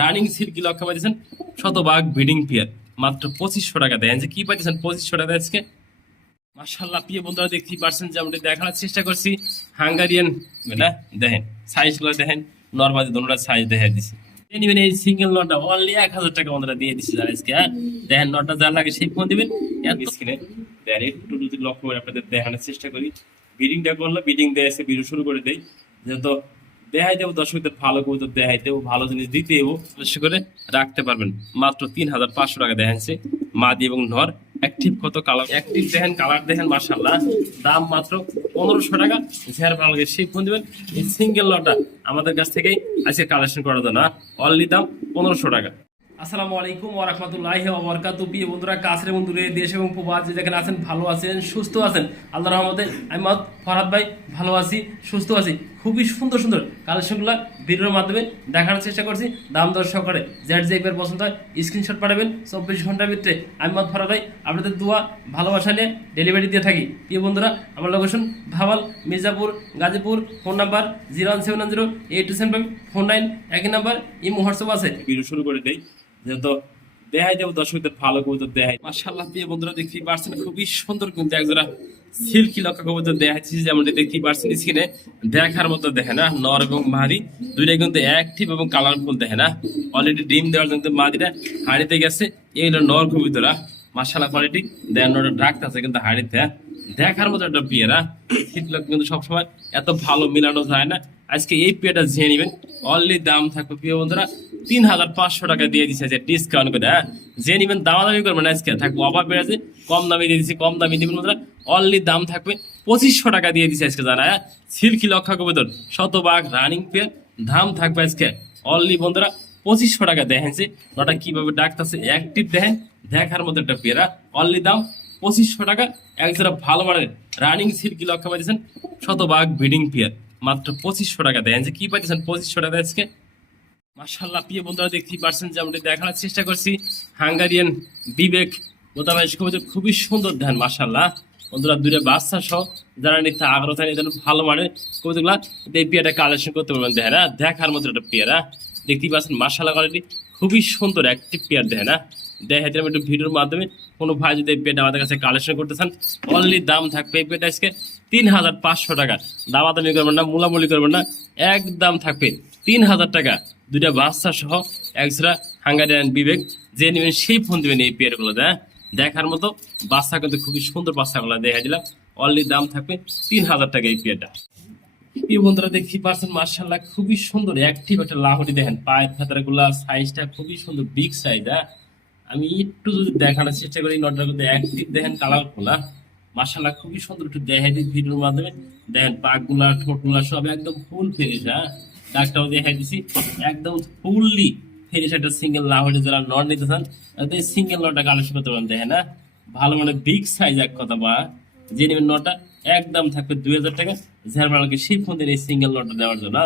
Running silky লক্ষ্য পাইতেছেন, শতভাগ ব্রিডিং পেয়ার, মাত্র 2500 টাকা দেন। যে কি পাইতেছেন 2500 টাকা আজকে মাশাআল্লাহ। প্রিয় বন্ধুরা দেখতেই পারছেন যে আমরা দেখানোর চেষ্টা করছি হাঙ্গারিয়ান না, দেখেন সাইজ গুলো দেখেন, নরমালি দুটোটা সাইজ দেখা দিছি। নিবেন এই সিঙ্গেল নটটা অনলি 1000 টাকা বন্ধুরা দিয়ে দিচ্ছি যারা আজকে। দেখেন নটটা যা লাগে সেই ফোন দিবেন স্ক্রিনে দেখেন, একটু যদি লক্ষ্য করে আপনাদের দেখানোর চেষ্টা করি। বিডিংটা করলে বিডিং দিয়ে এসে ভিডিও শুরু করে দেয়, যেহেতু দেখাই দেবো দর্শকদের ভালো কবুতর দেখাই দেবো, ভালো জিনিস দিতে দেবো, অবশ্যই করে রাখতে পারবেন। মাত্র 3500 টাকা দেখাচ্ছে মাদি এবং নর। অ্যাক্টিভ কত কালার, অ্যাক্টিভ দেখেন, কালার দেখেন, মাশাআল্লাহ। দাম মাত্র 1500 টাকা। যার ভালো লাগে সেই ফোন দিবেন। এই সিঙ্গেল লটটা আমাদের কাছ থেকেই আজকে কালেকশন করা যায় না, অনলি দাম 1500 টাকা। আসসালামু আলাইকুম ওয়া রাহমাতুল্লাহি ওয়া বারাকাতুহু। প্রিয় বন্ধুরা, কাছের বন্ধুরা, দেশ এবং প্রবাসী যেখানে আছেন, ভালো আছেন, সুস্থ আছেন, আল্লাহর রহমতে আমি মোহাম্মদ ফরহাদ ভাই ভালো আছি, সুস্থ আছি। খুবই সুন্দর সুন্দর কালেকশনগুলো ভিডিওর মাধ্যমে দেখানোর চেষ্টা করছি। দাম দর সহকারে যেট যে পেয়ার পছন্দ হয় স্ক্রিনশট পাঠাবেন। 24 ঘন্টার ভিতরে আমি মোহাম্মদ ফরহাদ ভাই আপনাদের দোয়া ভালোবাসা নিয়ে ডেলিভারি দিয়ে থাকি। প্রিয় বন্ধুরা, আমার location Bhawal, Mirzapur, Gazipur. Phone number 01710827549, একই নাম্বার ইমো হোয়াটসঅ্যাপ আছে। ভিডিও শুরু করে দেই, যেহেতু দেখাই দেবো দর্শকদের ভালো কবুতর দেখাই। মাশাআল্লাহ প্রিয় বন্ধুরা দেখতেই পারছেন খুবই সুন্দর কিন্তু একজোড়া সিল্কি লক্ষ্য কবুতর দেখাচ্ছি, যেমন দেখতেই পারছেন স্ক্রিনে। দেখার মতো দেখে না, নর এবং মাদি দুইটাই কিন্তু অ্যাক্টিভ এবং কালারফুল দেখে না। অলরেডি ডিম দেওয়ার জন্য মাদিটা হাড়িতে গেছে, এই হলো নর কবুতরা। মাশাআল্লাহ কোয়ালিটি দেন, নর ডাকতেছে কিন্তু হাড়িতে। দেখার মতো একটা পেয়ারা, শীতলক কিন্তু সবসময় এত ভালো মিলানো যায় না। আজকে এই পেয়ারটা ঝিয়ে নেবেন, অনলি দাম থাকবে প্রিয় বন্ধুরা 3500 টাকা দিয়ে দিচ্ছে, যে ডিসকাউন্ট করে। যে নিবেন দামাদামি করবেন, আজকে থাকবো অফার বেড়েছে, কম দামে দিয়ে দিচ্ছি, কম দামে দিবেন বন্ধুরা। অনলি দাম থাকবে 2500 টাকা দিয়ে দিচ্ছে আজকে জানা। সিল্কি লক্ষা কবুতর শতভাগ রানিং পেয়ার, দাম থাকবে আজকে অনলি বন্ধুরা 2500 টাকা। দেখেন যে ওটা কিভাবে ডাকতেছে, অ্যাক্টিভ দেখেন, দেখার মতো একটা পেয়ারা। অনলি দাম 2500 টাকা। একজোড়া ভালো মানের রানিং সিল্কি লক্ষা পাইতেছেন, শতভাগ ব্রিডিং পেয়ার, মাত্র 2500 টাকা। দেখেন যে কি পাইতেছেন 2500 টাকা আজকে মাশাআল্লাহ। প্রিয় বন্ধুরা দেখতেই পারছেন যে আমরা দেখানোর চেষ্টা করছি হাঙ্গারিয়ান বিবেক মোতাবেক কবুতর, খুবই সুন্দর দেন মাশাআল্লাহ। বন্ধুরা দুইটা বাচ্চা সহ যারা নিতে আগ্রহ থাকে, ভালো মানের কবুতরগুলা এই পেয়ারটা কালেকশন করতে পারবেন। দেখেন না, দেখার মতো একটা পেয়ারা দেখতেই পাচ্ছেন মাশাআল্লাহ, কোয়ালিটি খুবই সুন্দর অ্যাক্টিভ পেয়ার। দেখেন না, দেখাই দিলাম একটু ভিডিওর মাধ্যমে। কোনো ভাই যদি এই পেয়ারটা আমাদের কাছে কালেকশন করতে চান, অনলি দাম থাকবে এই পেয়ারটা আজকে 3500 টাকা। দামাদামি করবেন না, মুলামুলি করবেন না, একদম থাকবে 3000 টাকা। দুইটা বাচ্চা সহ একজোড়া হাঙ্গারিয়ান বিবেক, যে নেবেন সেই ফোন দিবেন। এই পেয়ারগুলো দেখার মতো বাচ্চা কিন্তু খুবই সুন্দর বাচ্চাগুলো দেখা দিলাম, অনলি দাম থাকবে 3000 টাকা এই পেয়ারটা। এই বন্ধুরা দেখতে পাচ্ছেন মাশাআল্লাহ খুবই সুন্দর অ্যাক্টিভ একটা লাহোরি। দেখেন পায়ের ফেতার গুলা সাইজটা খুবই সুন্দর, বিগ সাইজ। আমি একটু যদি দেখানোর চেষ্টা করি, নটটা কিন্তু অ্যাক্টিভ দেখেন, কালারফুল। মাশাআল্লাহ খুবই সুন্দর, একটু দেখাই দিই ভিডিওর মাধ্যমে। দেখেন পাক গুলা, ঠোঁট গুলা সব একদম ফুল ফিনিশ। ডাকটাও দেখাই দিছি, একদম ফুললি ফিনিশ একটা সিঙ্গেল লাহোরি। যারা নট নিতে চান সিঙ্গেল নটটা কালেকশন করতে পারেন। দেখেন না, ভালো মানে বিগ সাইজ এক কথা। বা যে নেবেন নটটা একদম থাকবে 2000 টাকা। ঝাড়বাড়াকে সেই ফোন দিয়ে এই সিঙ্গেল নটটা দেওয়ার জন্য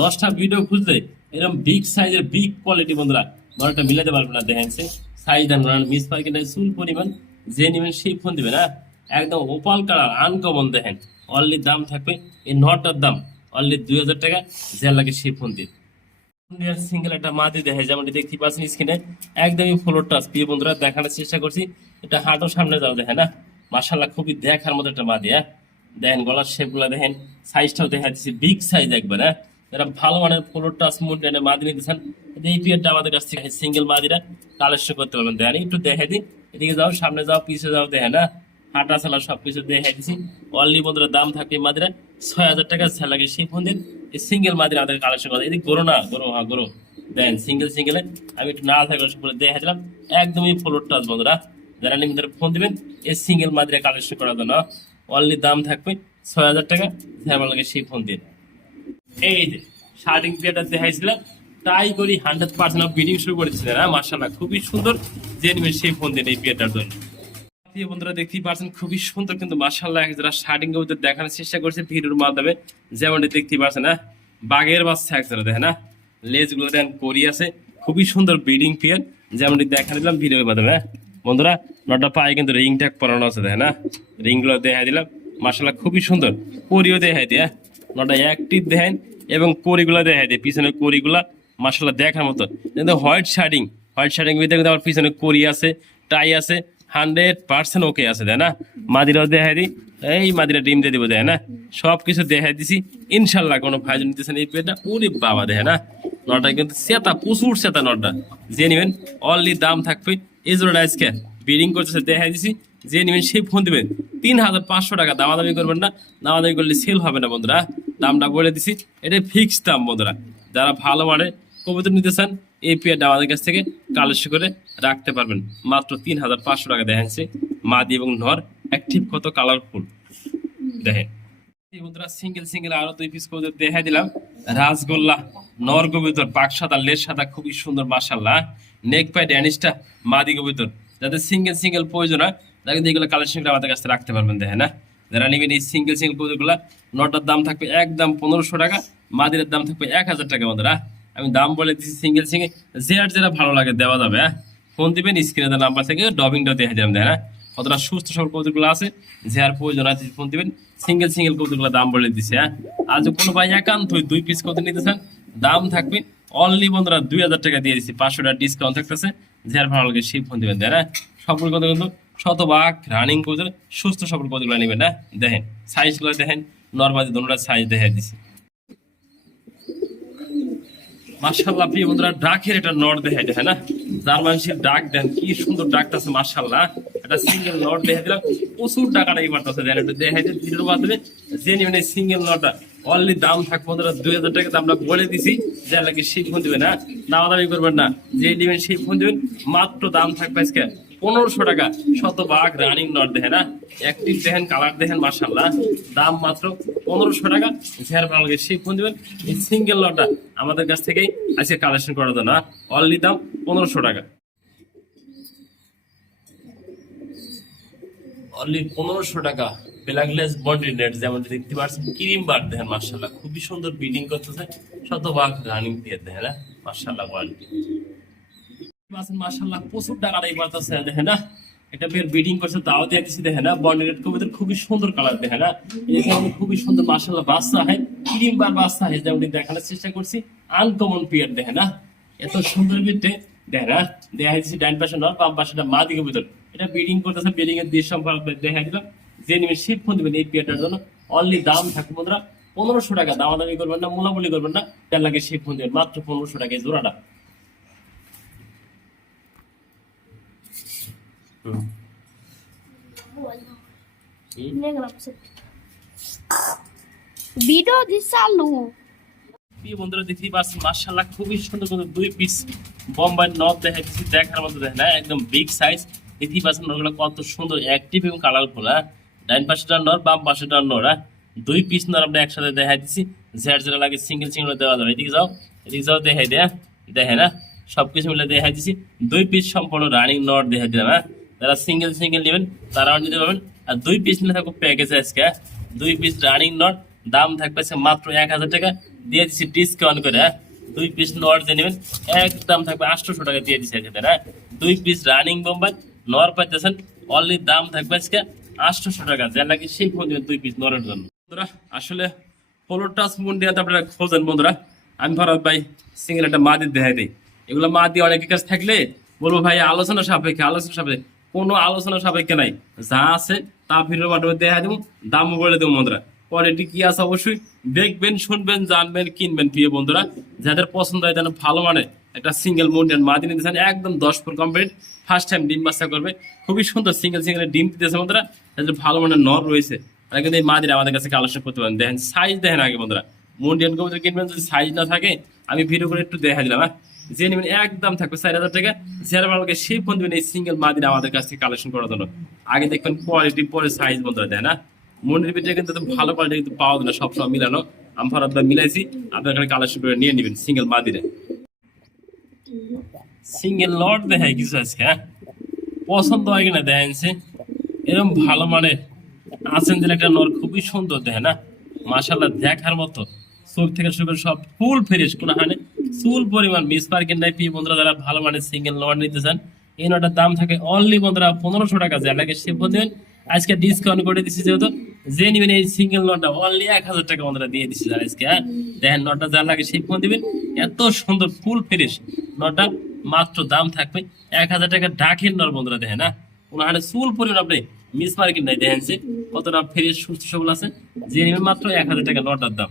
10টা ভিডিও খুঁজলে এরকম বিগ সাইজের বিগ কোয়ালিটি বন্ধুরা নটটা মিলাতে পারবে না। দেখেন সাইজ দেন, মিস পার্কে চুল পরিমাণ, যে নেবেন সেই ফোন দিবেন। একদম ওপাল কালার আনকমন। দেখেন অনলি দাম থাকবে এই নটটার দাম অনলি 2000 টাকা। যে লাগে সেই ফোন দিন। সিঙ্গেল একটা মাদি দেখে, যেমন দেখতে পাচ্ছেন স্ক্রিনে, একদমই ফ্লোর টাচ। প্রিয় বন্ধুরা দেখানোর চেষ্টা করছি, এটা হাঁটো সামনে যাও। দেখেন না, মাশাআল্লাহ খুবই দেখার মতো একটা মাদি। দেখেন গলার শেপ গুলা দেখেন, সাইজটাও দেখা দিচ্ছি বিগ সাইজ একবার। যারা ভালো মানের ফ্লোর টাচ মুন্ডেনে মাদি নিতেছেন, এই পিরিয়ডটা আমাদের কাছ থেকে সিঙ্গেল মাদিরা কালেকশন করতে পারবেন। দেখেন একটু দেখে দিই, এদিকে যাও, সামনে যাও, পিছিয়ে যাও। দেখেন না, হাঁটা চালা সবকিছু দেখাই দিচ্ছি। অনলি বন্ধুরা দাম থাকবে মাদিরা 6000 টাকা। লাগে সেই ফোন দিন, এই সিঙ্গেল মাদিরা আমাদের কালেকশন করে। এদিকে গরো না, গরো, হ্যাঁ গরো। দেন সিঙ্গেল সিঙ্গেলে আমি একটু না থাকলে দেখা দিলাম, একদমই ফ্লোর টাচ বন্ধুরা। যারা নিয়ে ফোন দিবেন এই সিঙ্গেল মাদিরা কালেকশন করার জন্য, অনলি দাম থাকবে 6000 টাকা। যারা লাগে সেই ফোন দিন। এই যে শার্টিং পেয়ারটা দেখাইছিলাম, তাই করি 100% অফ বিডিং শুরু করেছিলেন। মাশাআল্লাহ খুবই সুন্দর, যে নিবেন সেই ফোন দিন এই পেয়ারটার জন্য। প্রিয় বন্ধুরা দেখতেই পাচ্ছেন খুবই সুন্দর কিন্তু মাশাআল্লাহ যারা শার্টিং কবুতর দেখানোর চেষ্টা করছে ভিডিওর মাধ্যমে, যেমনটা দেখতেই পাচ্ছেন। বাঘের বাচ্চা একজোড়া দেখেন না, লেজ গুলো দেখেন করি আছে, খুবই সুন্দর ব্রিডিং পেয়ার, যেমনটি দেখা দিলাম ভিডিওর মাধ্যমে। বন্ধুরা নটা পায়ে কিন্তু রিং ট্যাগ পরানো আছে। দেখেন না, রিং গুলো দেখা দিলাম মাশাআল্লাহ খুবই সুন্দর। করিও দেখাই দিয়ে নটা অ্যাক্টিভ দেখেন, এবং করিগুলা দেখাই দিয়ে পিছনে করিগুলা মাশাআল্লাহ দেখার মতো। কিন্তু হোয়াইট শার্টিং ভিতরে কিন্তু আমার পিছনে করি আছে, টাই আছে, 100% ওকে আছে, তাই না? মাদিরাও দেখাই দিই, এই মাদিরা ডিম দিয়ে দিব, দেয় না? সবকিছু দেখাই দিছি ইনশাল্লাহ। কোনো ভাই যদি নিতেছেন এই পেটটা, ওরে বাবা দেখে না, নটা কিন্তু সেতা, প্রচুর সেতা নটা। যে নেবেন অনলি দাম থাকবে এই জোড়াটা আজকে বিডিং করতেছে, দেখাই দিছি। যে নেবেন সেই ফোন দিবেন 3500 টাকা। দামাদামি করবেন না, দামাদামি করলে সেল হবে না বন্ধুরা। দামটা বলে দিছি, এটা ফিক্স দাম বন্ধুরা। যারা ভালো মানে কবুতর নিতে চান এই পেয়ারটা আমাদের কাছ থেকে কালেকশন করে রাখতে পারবেন মাত্র 3500 টাকা। দেখেন মাদি এবং নর অ্যাক্টিভ কত কালারফুল দেখেন বন্ধুরা। সিঙ্গেল আরো 2 পিস কবুতর দেখাই দিলাম। রাজগোল্লা নর কবুতর, পাক সাদা, লেজ সাদা, খুবই সুন্দর মাশাআল্লাহ। নেক পাই ড্যানিশটা মাদি কবুতর। যাদের সিঙ্গেল প্রয়োজন হয় তারা কিন্তু এগুলো কালেকশন করে আমাদের কাছে রাখতে পারবেন, দেখেন না? যারা নেবেন এই সিঙ্গেল কবুতরগুলা, নটার দাম থাকবে একদম 1500 টাকা, মাদিরের দাম থাকবে 1000 টাকা বন্ধুরা। আমি দাম বলে দিচ্ছি সিঙ্গেল যেটা ভালো লাগে দেওয়া যাবে। হ্যাঁ, ফোন দিবেন, স্ক্রিনে দেওয়া নাম্বার থেকে ডবিংটাও দেখে দিলাম, দেখেন না? কতটা সুস্থ সবল কবুতরগুলো আছে, যে আর প্রয়োজন আছে ফোন দিবেন। সিঙ্গেল কবুতরগুলো দাম বলে দিচ্ছে। হ্যাঁ, আর যে কোনো ভাই একান্ত 2 পিস কবুতর নিতে চান, দাম থাকবে অনলি বন্ধুরা 2000 টাকা দিয়ে দিচ্ছি, 500 টাকা ডিসকাউন্ট থাকতেছে। যে আর ভালো লাগে সেই ফোন দিবেন, দেখেন না? সবগুলো কথা কিন্তু শতভাগ রানিং কবুতর, সুস্থ সবল কবুতরগুলো নেবেন না। দেখেন সাইজগুলো, দেখেন নরমালি দুটোটা সাইজ দেখে দিচ্ছি মাশাআল্লাহ। প্রিয় বন্ধুরা, ডাকের এটা নর দেখাই, দেখেন না? জার্মানশির ডাক দেন, কি সুন্দর ডাকতেছে মাশাআল্লাহ। এটা সিঙ্গেল নর দেখে দিলাম, প্রচুর টাকাটা এই বাড়তেছে, দেন একটু দেখাই দিই ভিডিওর মাধ্যমে। যে নেবেন এই সিঙ্গেল নরটা অনলি দাম থাকবে বন্ধুরা 2000 টাকা। আমরা বলে দিছি যে লাগে সেই ফোন দিবেন, হ্যাঁ, দামাদামি করবেন না। যে নেবেন সেই ফোন দিবেন, মাত্র দাম থাকবে আজকে 1500 টাকা। শতভাগ রানিং নট, দেখেন না? অ্যাক্টিভ দেখেন, কালার দেখেন মাশাআল্লাহ। দাম মাত্র 1500 টাকা। যার ভালো লাগে সেই ফোন দিবেন। এই সিঙ্গেল নটটা আমাদের কাছ থেকেই আজকে কালেকশন করা যায় না, অনলি দাম 1500 টাকা। অনলি 1500 টাকা। ব্ল্যাকলেস বডি নেট যেমন দেখতে পাচ্ছেন, ক্রিম বার দেখেন মাশাআল্লাহ, খুবই সুন্দর বিডিং করতেছে, শতভাগ রানিং দিয়ে, দেখেন না? মাশাআল্লাহ কোয়ালিটি মাশাআল্লাহ, প্রচুর টাকাটাই বাড়তেছে, দেখেন না? এটা বের বিডিং করছে, তাও দিয়ে দিচ্ছি, দেখেন না? বডি নেট কবুতর খুবই সুন্দর কালার, দেখেন না? এখানে খুবই সুন্দর মাশাআল্লাহ বাচ্চা হয়, ক্রিম বার বাচ্চা হয়, যেমন দেখানোর চেষ্টা করছি। আনকমন পেয়ার, দেখেন না? এত সুন্দর বিটে, দেখেন না? দেখা দিচ্ছি ডাইন পাশে নর, বাম পাশেটা মাদি কবুতর। এটা বিডিং করতেছে, বিডিং এর দৃশ্য দেখা দিলাম। যে নিবেন শিপ ফোন দিবেন এই পেয়ারটার জন্য অনলি দাম থাকবে বন্ধুরা 1500 টাকা। দামাদামি করবেন না, মোলামুলি করবেন না, যার লাগে শিপ ফোন দিবেন মাত্র 1500 টাকা এই জোড়াটা। ভিডিও দিছে আলু বন্ধুরা দেখতেই পাচ্ছেন মাশাআল্লাহ, খুবই সুন্দর সুন্দর 2 পিস বোম্বাই নব দেখা দিচ্ছি, দেখার মতো, দেখেন না? একদম বিগ সাইজ। দেখতেই পাচ্ছেন নরগুলো কত সুন্দর অ্যাক্টিভ এবং কালারফুল। হ্যাঁ, ডাইন পাশেটা নর, বাম পাশেটা নর। হ্যাঁ, 2 পিস নর আমরা একসাথে দেখা দিচ্ছি। যেটা লাগে সিঙ্গেল দেওয়া যাবে। এদিকে যাও দেখাই দেয়া, দেখে না? সবকিছু মিলে দেখা দিচ্ছি। 2 পিস সম্পূর্ণ রানিং নট দেখা দিলাম। হ্যাঁ, যারা সিঙ্গেল নেবেন তারাও নিতে পারবেন। আর 2 পিস নিলে থাকবে প্যাকেজ আজকে। 2 পিস রানিং নট, দাম থাকবে মাত্র 1000 টাকা দিয়ে দিচ্ছি ডিসকাউন্ট করে। হ্যাঁ, 2 পিস নট যে নেবেন একদম থাকবে 800 টাকা দিয়ে দিচ্ছি আজকে। হ্যাঁ, 2 পিস রানিং বোম্বাই নর পাইতেছেন, অনলি দাম থাকবে আজকে 800 টাকা। যার লাগে সেই ফোন দিবেন 2 পিস নরের জন্য। বন্ধুরা আসলে পোলো টাচ মুন্ডিয়াতে আপনারা খোঁজেন বন্ধুরা, আমি ফরাদ ভাই সিঙ্গেল একটা মাদি দেখাই দিই। এগুলো মাদি অনেকের কাছে থাকলে বলবো ভাই আলোচনা সাপেক্ষে, কোনো আলোচনা সাপেক্ষে নাই, যা আছে তা ভিডিওর মাধ্যমে দেখাই দেবো, দামও বলে দেবো বন্ধুরা। কোয়ালিটি কি আছে অবশ্যই দেখবেন, শুনবেন, জানবেন, কিনবেন। প্রিয় বন্ধুরা, যাদের পছন্দ হয় যেন ভালো মানে একটা সিঙ্গেল মুন্ডিয়ান মাদি নিতে চান, একদম 10 ফুট কমপ্লিট, ফার্স্ট টাইম ডিম বাচ্চা করবে, খুবই সুন্দর সিঙ্গেল ডিম দিতেছে বন্ধুরা। যাদের ভালো মানের নর রয়েছে তারা কিন্তু এই মাদিরা আমাদের কাছে কালেকশন করতে পারেন। দেখেন সাইজ দেখেন আগে বন্ধুরা, মুন্ডিয়ান কবুতর কিনবেন, যদি সাইজ না থাকে আমি ভিডিও করে একটু দেখা দিলাম। হ্যাঁ, যে নেবেন একদম থাকবে 4000 টাকা। যারা ভালো লাগে সেই ফোন দিবেন এই সিঙ্গেল মাদিরা আমাদের কাছ থেকে কালেকশন করার জন্য। আগে দেখবেন কোয়ালিটি, পরে সাইজ বন্ধুরা, দেয় না? মন্ডির ভিতরে কিন্তু ভালো কোয়ালিটি কিন্তু পাওয়া যায় না সবসময় মিলানো। আমি ফরাদ মিলাইছি, আপনার কাছে কালেকশন করে নিয়ে নেবেন সিঙ্গেল মাদিরা। সিঙ্গেল লট দেখায় কিছু আজকে। হ্যাঁ, পছন্দ হয় কিনা দেখেন, এরকম ভালো মানে আছেন যে একটা নর খুবই সুন্দর, দেখে না? মাশাআল্লাহ দেখার মতো, চোখ থেকে শুরু করে সব ফুল ফ্রেশ, কোনো হানে চুল পরিমাণ মিস পার্কের নাই। প্রিয় বন্ধুরা, যারা ভালো মানে সিঙ্গেল নট নিতে চান, এই নটার দাম থাকে অনলি বন্ধুরা 1500 টাকা। যা লাগে সে বলবেন আজকে ডিসকাউন্ট করে দিচ্ছি, যেহেতু যে নিবেন এই সিঙ্গেল নটটা অনলি 1000 টাকা বন্ধুরা দিয়ে দিচ্ছি যারা আজকে। হ্যাঁ দেখেন নটটা যা লাগে সেই ফোন দিবেন, এত সুন্দর ফুল ফ্রেশ নটটা, মাত্র দাম থাকবে 1000 টাকা। ডাকের নর বন্ধুরা দেখেন না, কোনো হারে চুল পরিমাণ আপনি মিস মার্কেট নাই, দেখেন যে কতটা ফ্রেশ সুস্থ সবল আছে। যে নিবেন মাত্র 1000 টাকা নটটার দাম।